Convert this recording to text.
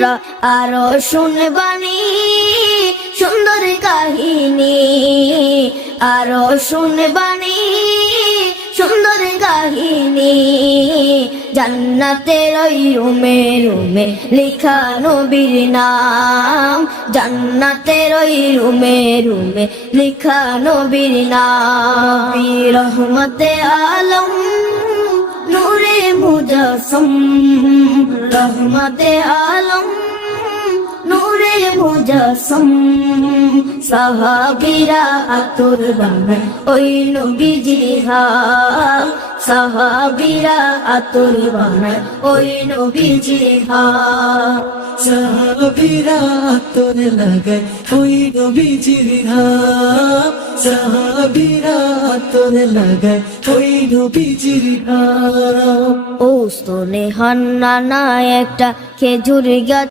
তোমরা আরো শুনবানি সুন্দর কাহিনী, আরো শুনবানি সুন্দর কাহিনী। জান্নাতের ওই রুমে রুমে লেখা নবীর নাম, জান্নাতের ওই রুমে রুমে লেখা নবীর নাম। রহমতে আলম নূরে মুজাসসম, রহমতে আলম নূরে মুজাসসম। সাহাবীরা আতর বানায় ওই নবীজির হাক, সাহাবীরা আতর বানায় ওই নবীজির হাক। সাহাবীরা আতর লাগায় ওই নবীজির হাক, সাহাবীরা আতর লাগায় ওই নবীজির হাক। ও স্তনে হান্নানা একটা খেজুর গাছ